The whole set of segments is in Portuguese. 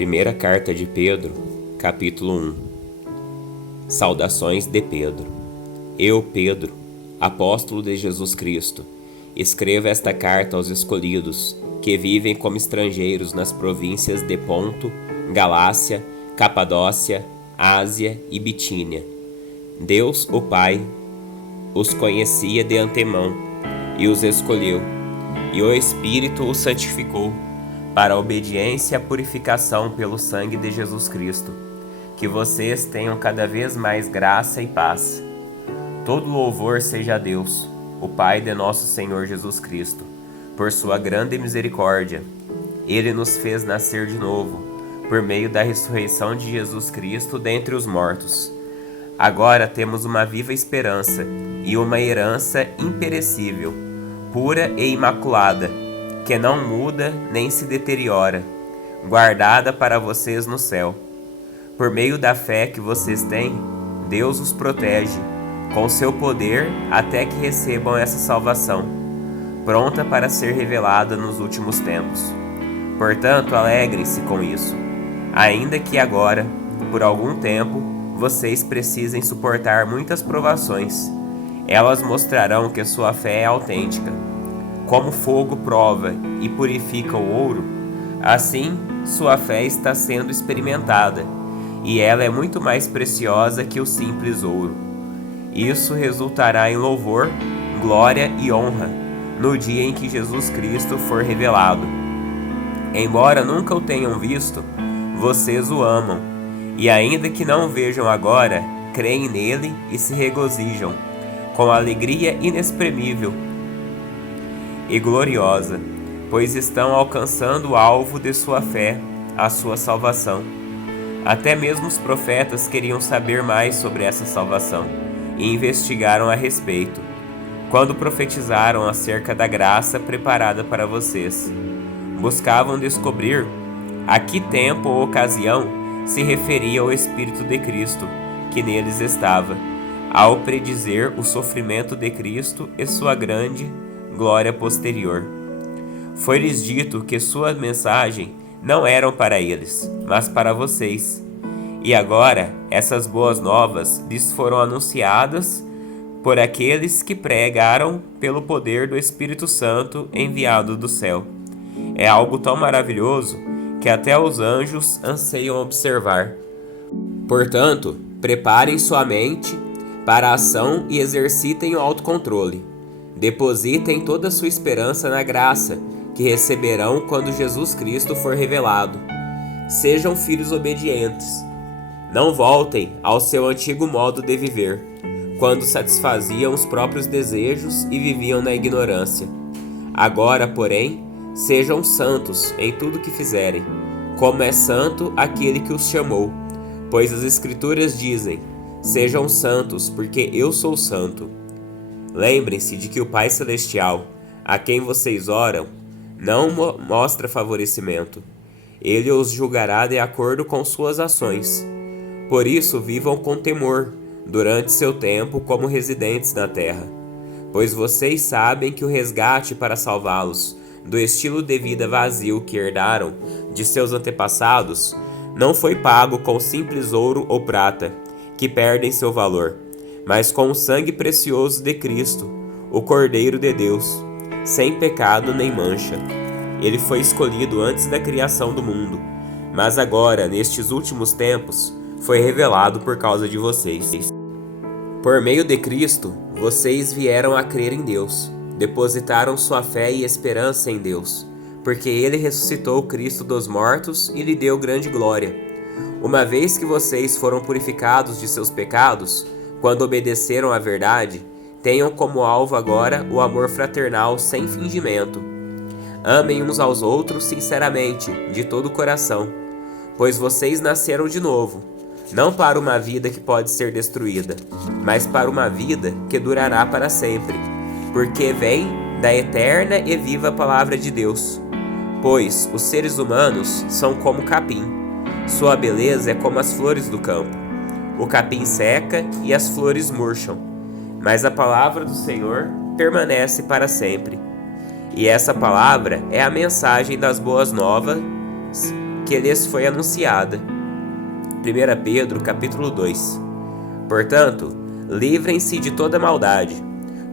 Primeira carta de Pedro, capítulo 1. Saudações de Pedro. Eu, Pedro, apóstolo de Jesus Cristo, escrevo esta carta aos escolhidos, que vivem como estrangeiros nas províncias de Ponto, Galácia, Capadócia, Ásia e Bitínia. Deus, o Pai, os conhecia de antemão e os escolheu, e o Espírito os santificou para a obediência e a purificação pelo sangue de Jesus Cristo. Que vocês tenham cada vez mais graça e paz. Todo louvor seja a Deus, o Pai de nosso Senhor Jesus Cristo, por sua grande misericórdia. Ele nos fez nascer de novo, por meio da ressurreição de Jesus Cristo dentre os mortos. Agora temos uma viva esperança e uma herança imperecível, pura e imaculada, que não muda nem se deteriora, guardada para vocês no céu. Por meio da fé que vocês têm, Deus os protege com seu poder até que recebam essa salvação, pronta para ser revelada nos últimos tempos. Portanto, alegrem-se com isso, ainda que agora, por algum tempo, vocês precisem suportar muitas provações. Elas mostrarão que sua fé é autêntica. Como fogo prova e purifica o ouro, assim sua fé está sendo experimentada, e ela é muito mais preciosa que o simples ouro. Isso resultará em louvor, glória e honra no dia em que Jesus Cristo for revelado. Embora nunca o tenham visto, vocês o amam, e ainda que não o vejam agora, creem nele e se regozijam, com alegria inexprimível e gloriosa, pois estão alcançando o alvo de sua fé, a sua salvação. Até mesmo os profetas queriam saber mais sobre essa salvação e investigaram a respeito, quando profetizaram acerca da graça preparada para vocês. Buscavam descobrir a que tempo ou ocasião se referia o Espírito de Cristo que neles estava, ao predizer o sofrimento de Cristo e sua grande glória posterior. Foi-lhes dito que sua mensagem não era para eles, mas para vocês. E agora, essas boas novas lhes foram anunciadas por aqueles que pregaram pelo poder do Espírito Santo enviado do céu. É algo tão maravilhoso que até os anjos anseiam observar. Portanto, preparem sua mente para a ação e exercitem o autocontrole. Depositem toda a sua esperança na graça que receberão quando Jesus Cristo for revelado. Sejam filhos obedientes. Não voltem ao seu antigo modo de viver, quando satisfaziam os próprios desejos e viviam na ignorância. Agora, porém, sejam santos em tudo que fizerem, como é santo aquele que os chamou. Pois as Escrituras dizem: sejam santos, porque eu sou santo. Lembrem-se de que o Pai Celestial, a quem vocês oram, não mostra favorecimento. Ele os julgará de acordo com suas ações. Por isso, vivam com temor durante seu tempo como residentes na terra, pois vocês sabem que o resgate para salvá-los do estilo de vida vazio que herdaram de seus antepassados não foi pago com simples ouro ou prata, que perdem seu valor, mas com o sangue precioso de Cristo, o Cordeiro de Deus, sem pecado nem mancha. Ele foi escolhido antes da criação do mundo, mas agora, nestes últimos tempos, foi revelado por causa de vocês. Por meio de Cristo, vocês vieram a crer em Deus, depositaram sua fé e esperança em Deus, porque Ele ressuscitou Cristo dos mortos e lhe deu grande glória. Uma vez que vocês foram purificados de seus pecados, quando obedeceram à verdade, tenham como alvo agora o amor fraternal sem fingimento. Amem uns aos outros sinceramente, de todo o coração, pois vocês nasceram de novo, não para uma vida que pode ser destruída, mas para uma vida que durará para sempre, porque vem da eterna e viva palavra de Deus. Pois os seres humanos são como capim, sua beleza é como as flores do campo. O capim seca e as flores murcham, mas a palavra do Senhor permanece para sempre. E essa palavra é a mensagem das boas novas que lhes foi anunciada. 1 Pedro, capítulo 2. Portanto, livrem-se de toda maldade,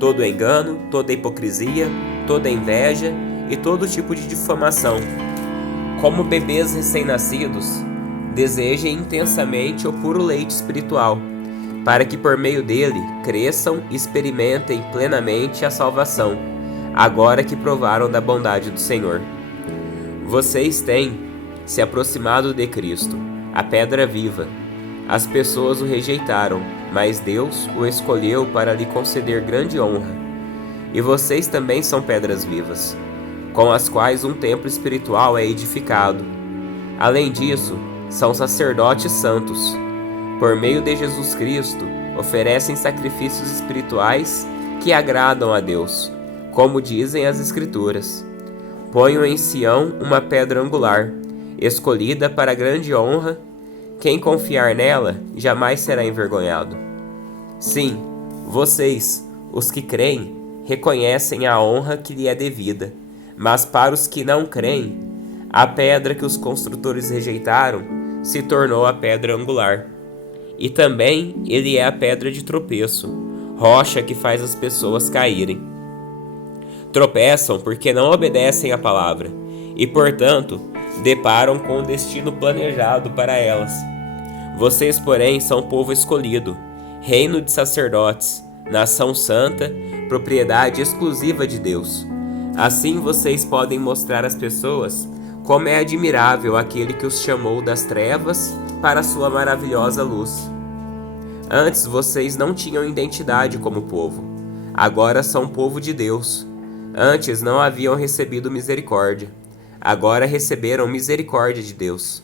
todo engano, toda hipocrisia, toda inveja e todo tipo de difamação. Como bebês recém-nascidos, desejem intensamente o puro leite espiritual, para que por meio dele cresçam e experimentem plenamente a salvação, agora que provaram da bondade do Senhor. Vocês têm se aproximado de Cristo, a pedra viva. As pessoas o rejeitaram, mas Deus o escolheu para lhe conceder grande honra. E vocês também são pedras vivas, com as quais um templo espiritual é edificado. Além disso, são sacerdotes santos. Por meio de Jesus Cristo, oferecem sacrifícios espirituais que agradam a Deus, como dizem as Escrituras. Ponham em Sião uma pedra angular, escolhida para grande honra. Quem confiar nela jamais será envergonhado. Sim, vocês, os que creem, reconhecem a honra que lhe é devida, mas para os que não creem, a pedra que os construtores rejeitaram se tornou a pedra angular. E também ele é a pedra de tropeço, rocha que faz as pessoas caírem. Tropeçam porque não obedecem à palavra e, portanto, deparam com o destino planejado para elas. Vocês, porém, são povo escolhido, reino de sacerdotes, nação santa, propriedade exclusiva de Deus. Assim vocês podem mostrar às pessoas como é admirável aquele que os chamou das trevas para a sua maravilhosa luz. Antes vocês não tinham identidade como povo, agora são povo de Deus. Antes não haviam recebido misericórdia, agora receberam misericórdia de Deus.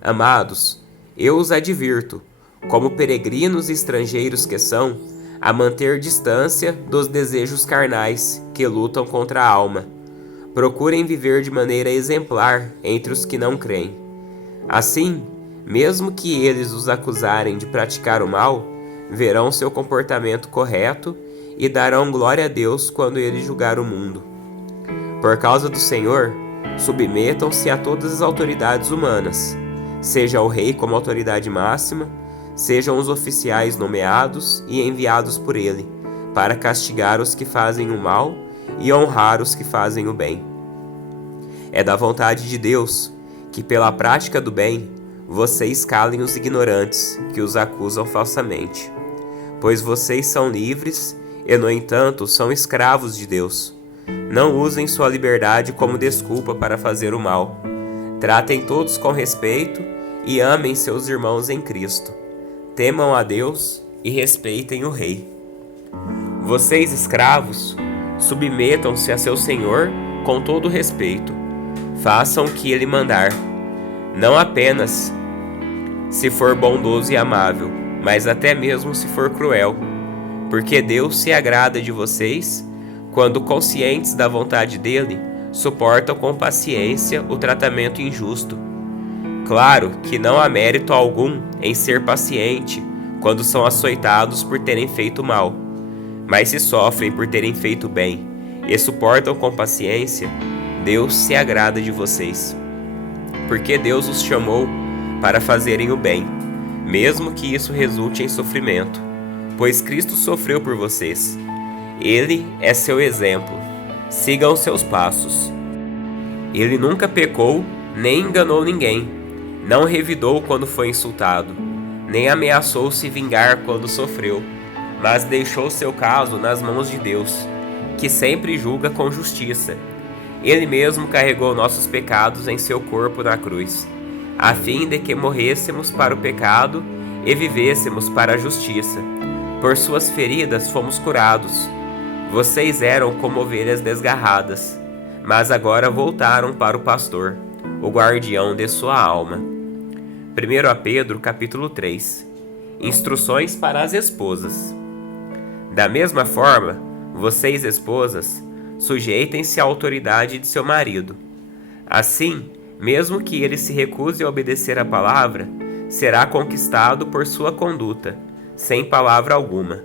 Amados, eu os advirto, como peregrinos e estrangeiros que são, a manter distância dos desejos carnais que lutam contra a alma. Procurem viver de maneira exemplar entre os que não creem. Assim, mesmo que eles os acusarem de praticar o mal, verão seu comportamento correto e darão glória a Deus quando ele julgar o mundo. Por causa do Senhor, submetam-se a todas as autoridades humanas, seja o rei como autoridade máxima, sejam os oficiais nomeados e enviados por ele, para castigar os que fazem o mal e honrar os que fazem o bem. É da vontade de Deus que, pela prática do bem, vocês calem os ignorantes que os acusam falsamente. Pois vocês são livres e, no entanto, são escravos de Deus. Não usem sua liberdade como desculpa para fazer o mal. Tratem todos com respeito e amem seus irmãos em Cristo. Temam a Deus e respeitem o Rei. Vocês, escravos, submetam-se a seu Senhor com todo respeito. Façam o que ele mandar, não apenas se for bondoso e amável, mas até mesmo se for cruel, porque Deus se agrada de vocês quando, conscientes da vontade dele, suportam com paciência o tratamento injusto. Claro que não há mérito algum em ser paciente quando são açoitados por terem feito mal, mas se sofrem por terem feito bem e suportam com paciência, Deus se agrada de vocês. Porque Deus os chamou para fazerem o bem, mesmo que isso resulte em sofrimento, pois Cristo sofreu por vocês. Ele é seu exemplo. Sigam seus passos. Ele nunca pecou, nem enganou ninguém. Não revidou quando foi insultado, nem ameaçou se vingar quando sofreu, mas deixou seu caso nas mãos de Deus, que sempre julga com justiça. Ele mesmo carregou nossos pecados em seu corpo na cruz, a fim de que morrêssemos para o pecado e vivêssemos para a justiça. Por suas feridas fomos curados. Vocês eram como ovelhas desgarradas, mas agora voltaram para o pastor, o guardião de sua alma. 1 Pedro, capítulo 3. Instruções para as esposas. Da mesma forma, vocês, esposas, sujeitem-se à autoridade de seu marido. Assim, mesmo que ele se recuse a obedecer à palavra, será conquistado por sua conduta, sem palavra alguma,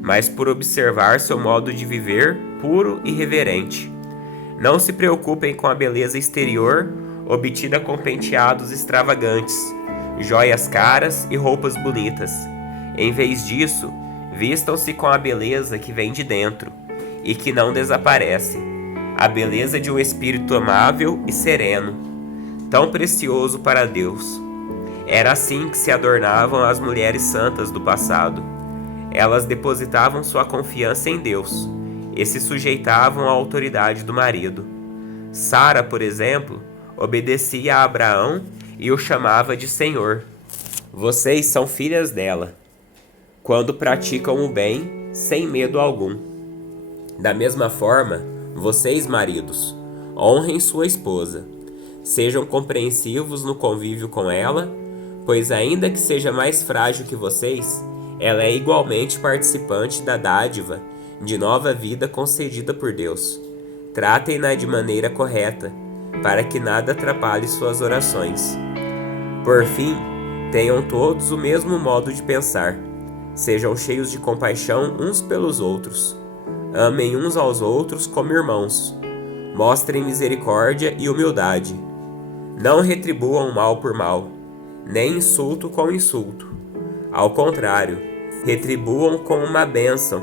mas por observar seu modo de viver puro e reverente. Não se preocupem com a beleza exterior obtida com penteados extravagantes, joias caras e roupas bonitas. Em vez disso, vistam-se com a beleza que vem de dentro e que não desaparece, a beleza de um espírito amável e sereno, tão precioso para Deus. Era assim que se adornavam as mulheres santas do passado. Elas depositavam sua confiança em Deus e se sujeitavam à autoridade do marido. Sara, por exemplo, obedecia a Abraão e o chamava de Senhor. Vocês são filhas dela, quando praticam o bem sem medo algum. Da mesma forma, vocês, maridos, honrem sua esposa. Sejam compreensivos no convívio com ela, pois ainda que seja mais frágil que vocês, ela é igualmente participante da dádiva de nova vida concedida por Deus. Tratem-na de maneira correta, para que nada atrapalhe suas orações. Por fim, tenham todos o mesmo modo de pensar. Sejam cheios de compaixão uns pelos outros. Amem uns aos outros como irmãos. Mostrem misericórdia e humildade. Não retribuam mal por mal, nem insulto com insulto. Ao contrário, retribuam com uma bênção.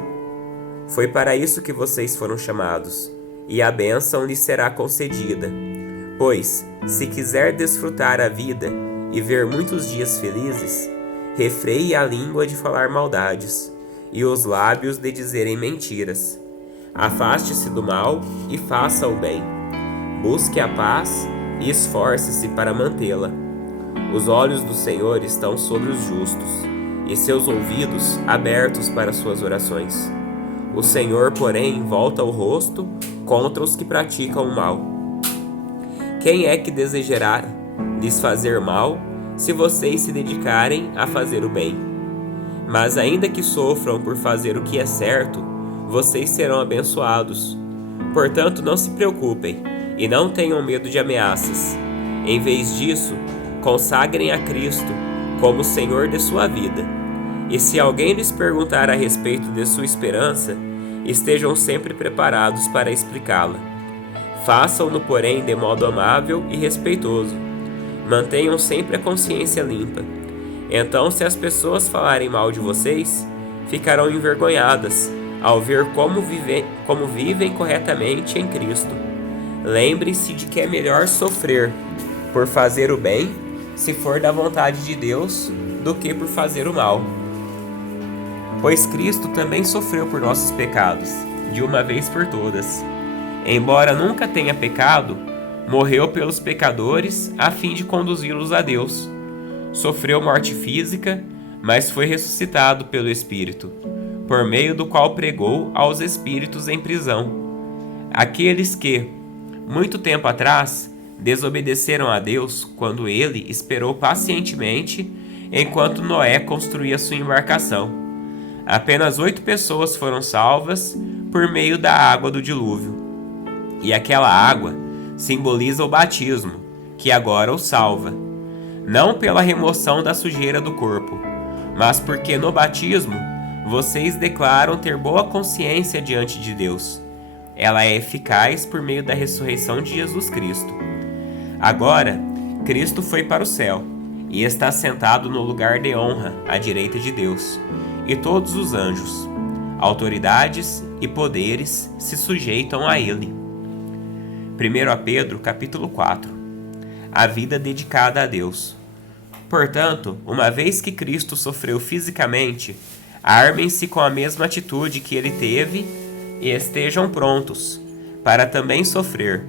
Foi para isso que vocês foram chamados, e a bênção lhes será concedida. Pois, se quiser desfrutar a vida e ver muitos dias felizes, refreie a língua de falar maldades, e os lábios de dizerem mentiras. Afaste-se do mal e faça o bem. Busque a paz e esforce-se para mantê-la. Os olhos do Senhor estão sobre os justos, e seus ouvidos abertos para suas orações. O Senhor, porém, volta o rosto contra os que praticam o mal. Quem é que desejará lhes fazer mal, se vocês se dedicarem a fazer o bem? Mas ainda que sofram por fazer o que é certo, vocês serão abençoados. Portanto, não se preocupem e não tenham medo de ameaças. Em vez disso, consagrem a Cristo como Senhor de sua vida. E se alguém lhes perguntar a respeito de sua esperança, estejam sempre preparados para explicá-la. Façam-no, porém, de modo amável e respeitoso. Mantenham sempre a consciência limpa. Então, se as pessoas falarem mal de vocês, ficarão envergonhadas ao ver como vivem corretamente em Cristo. Lembre-se de que é melhor sofrer por fazer o bem, se for da vontade de Deus, do que por fazer o mal. Pois Cristo também sofreu por nossos pecados, de uma vez por todas. Embora nunca tenha pecado, morreu pelos pecadores a fim de conduzi-los a Deus. Sofreu morte física, mas foi ressuscitado pelo Espírito, por meio do qual pregou aos espíritos em prisão, aqueles que, muito tempo atrás, desobedeceram a Deus quando ele esperou pacientemente enquanto Noé construía sua embarcação. Apenas 8 pessoas foram salvas por meio da água do dilúvio. E aquela água simboliza o batismo, que agora o salva. Não pela remoção da sujeira do corpo, mas porque no batismo vocês declaram ter boa consciência diante de Deus. Ela é eficaz por meio da ressurreição de Jesus Cristo. Agora, Cristo foi para o céu e está sentado no lugar de honra à direita de Deus, e todos os anjos, autoridades e poderes se sujeitam a ele. 1 Pedro, capítulo 4. A vida dedicada a Deus. Portanto, uma vez que Cristo sofreu fisicamente, armem-se com a mesma atitude que ele teve e estejam prontos para também sofrer,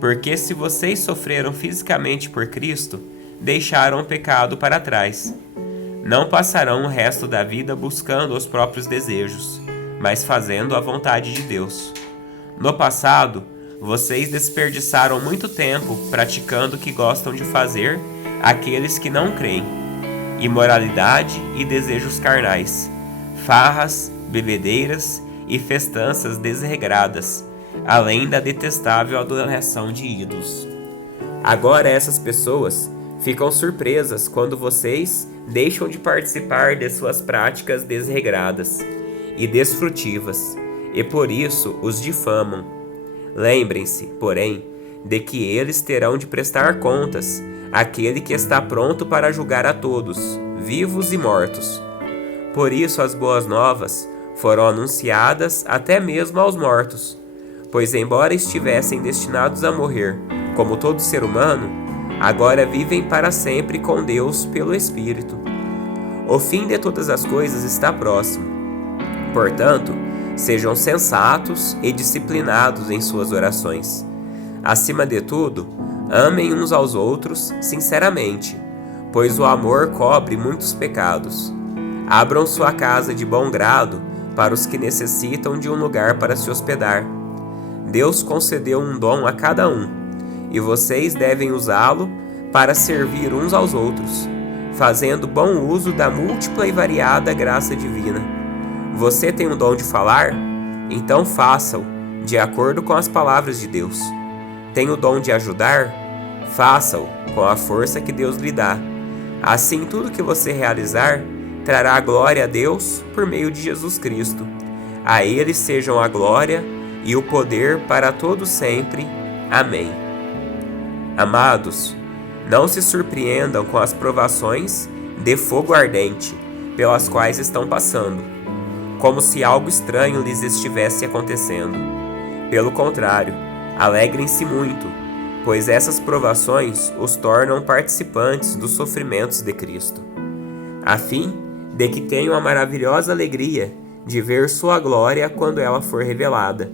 porque se vocês sofreram fisicamente por Cristo, deixaram o pecado para trás. Não passarão o resto da vida buscando os próprios desejos, mas fazendo a vontade de Deus. No passado, vocês desperdiçaram muito tempo praticando o que gostam de fazer aqueles que não creem: imoralidade e desejos carnais, farras, bebedeiras e festanças desregradas, além da detestável adoração de ídolos. Agora essas pessoas ficam surpresas quando vocês deixam de participar de suas práticas desregradas e desfrutivas, e por isso os difamam. Lembrem-se, porém, de que eles terão de prestar contas àquele que está pronto para julgar a todos, vivos e mortos. Por isso as boas novas foram anunciadas até mesmo aos mortos, pois embora estivessem destinados a morrer, como todo ser humano, agora vivem para sempre com Deus pelo Espírito. O fim de todas as coisas está próximo. Portanto, sejam sensatos e disciplinados em suas orações. Acima de tudo, amem uns aos outros sinceramente, pois o amor cobre muitos pecados. Abram sua casa de bom grado para os que necessitam de um lugar para se hospedar. Deus concedeu um dom a cada um, e vocês devem usá-lo para servir uns aos outros, fazendo bom uso da múltipla e variada graça divina. Você tem um dom de falar? Então faça-o de acordo com as palavras de Deus. Tem o dom de ajudar? Faça-o com a força que Deus lhe dá. Assim, tudo que você realizar trará glória a Deus por meio de Jesus Cristo. A Ele sejam a glória e o poder para todos sempre. Amém. Amados, não se surpreendam com as provações de fogo ardente pelas quais estão passando, como se algo estranho lhes estivesse acontecendo. Pelo contrário, alegrem-se muito, pois essas provações os tornam participantes dos sofrimentos de Cristo, a fim de que tenham a maravilhosa alegria de ver sua glória quando ela for revelada.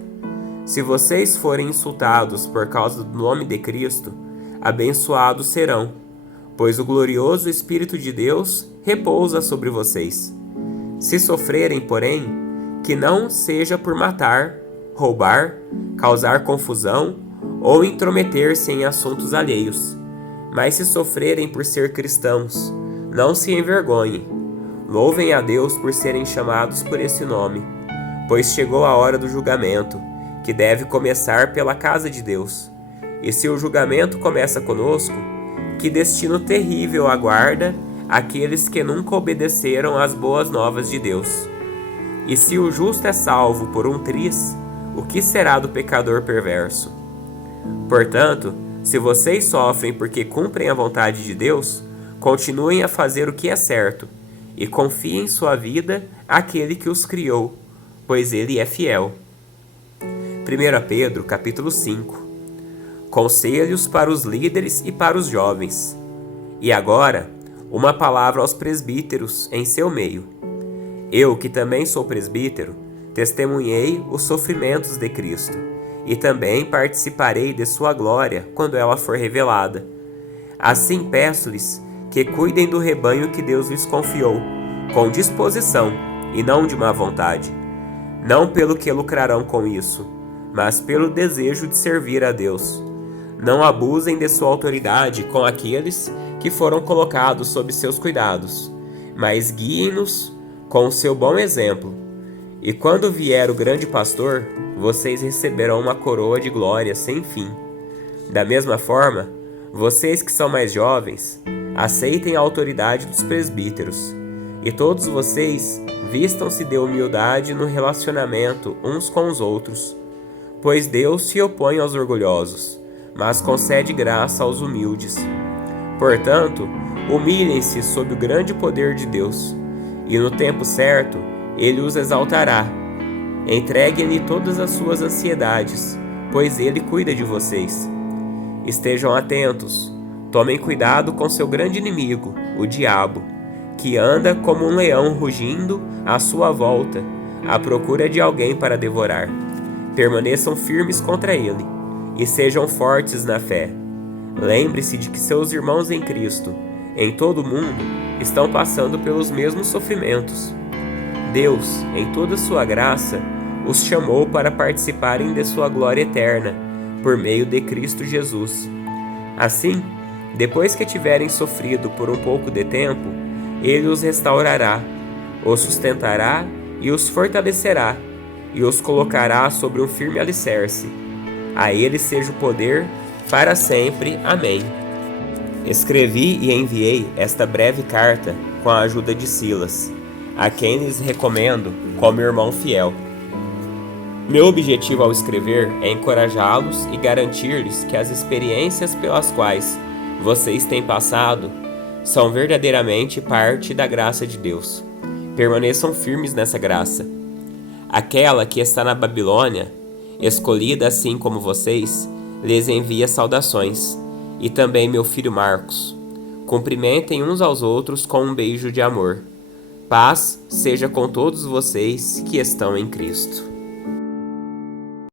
Se vocês forem insultados por causa do nome de Cristo, abençoados serão, pois o glorioso Espírito de Deus repousa sobre vocês. Se sofrerem, porém, que não seja por matar, roubar, causar confusão ou intrometer-se em assuntos alheios. Mas se sofrerem por ser cristãos, não se envergonhem. Louvem a Deus por serem chamados por esse nome, pois chegou a hora do julgamento, que deve começar pela casa de Deus. E se o julgamento começa conosco, que destino terrível aguarda aqueles que nunca obedeceram às boas novas de Deus. E se o justo é salvo por um triz, o que será do pecador perverso? Portanto, se vocês sofrem porque cumprem a vontade de Deus, continuem a fazer o que é certo, e confiem sua vida àquele que os criou, pois Ele é fiel. 1 Pedro, capítulo 5. Conselhos para os líderes e para os jovens. E agora, uma palavra aos presbíteros em seu meio. Eu, que também sou presbítero, testemunhei os sofrimentos de Cristo, e também participarei de sua glória quando ela for revelada. Assim peço-lhes que cuidem do rebanho que Deus lhes confiou, com disposição e não de má vontade, não pelo que lucrarão com isso, mas pelo desejo de servir a Deus. Não abusem de sua autoridade com aqueles que foram colocados sob seus cuidados, mas guiem-nos com o seu bom exemplo. E quando vier o grande pastor, vocês receberão uma coroa de glória sem fim. Da mesma forma, vocês que são mais jovens, aceitem a autoridade dos presbíteros, e todos vocês vistam-se de humildade no relacionamento uns com os outros, pois Deus se opõe aos orgulhosos, mas concede graça aos humildes. Portanto, humilhem-se sob o grande poder de Deus, e no tempo certo Ele os exaltará. Entreguem-lhe todas as suas ansiedades, pois Ele cuida de vocês. Estejam atentos, tomem cuidado com seu grande inimigo, o diabo, que anda como um leão rugindo à sua volta, à procura de alguém para devorar. Permaneçam firmes contra ele, e sejam fortes na fé. Lembre-se de que seus irmãos em Cristo, em todo o mundo, estão passando pelos mesmos sofrimentos. Deus, em toda sua graça, os chamou para participarem de sua glória eterna, por meio de Cristo Jesus. Assim, depois que tiverem sofrido por um pouco de tempo, Ele os restaurará, os sustentará e os fortalecerá, e os colocará sobre um firme alicerce. A Ele seja o poder para sempre. Amém. Escrevi e enviei esta breve carta com a ajuda de Silas, a quem lhes recomendo como irmão fiel. Meu objetivo ao escrever é encorajá-los e garantir-lhes que as experiências pelas quais vocês têm passado são verdadeiramente parte da graça de Deus. Permaneçam firmes nessa graça. Aquela que está na Babilônia, escolhida assim como vocês, lhes envia saudações, e também meu filho Marcos. Cumprimentem uns aos outros com um beijo de amor. Paz seja com todos vocês que estão em Cristo.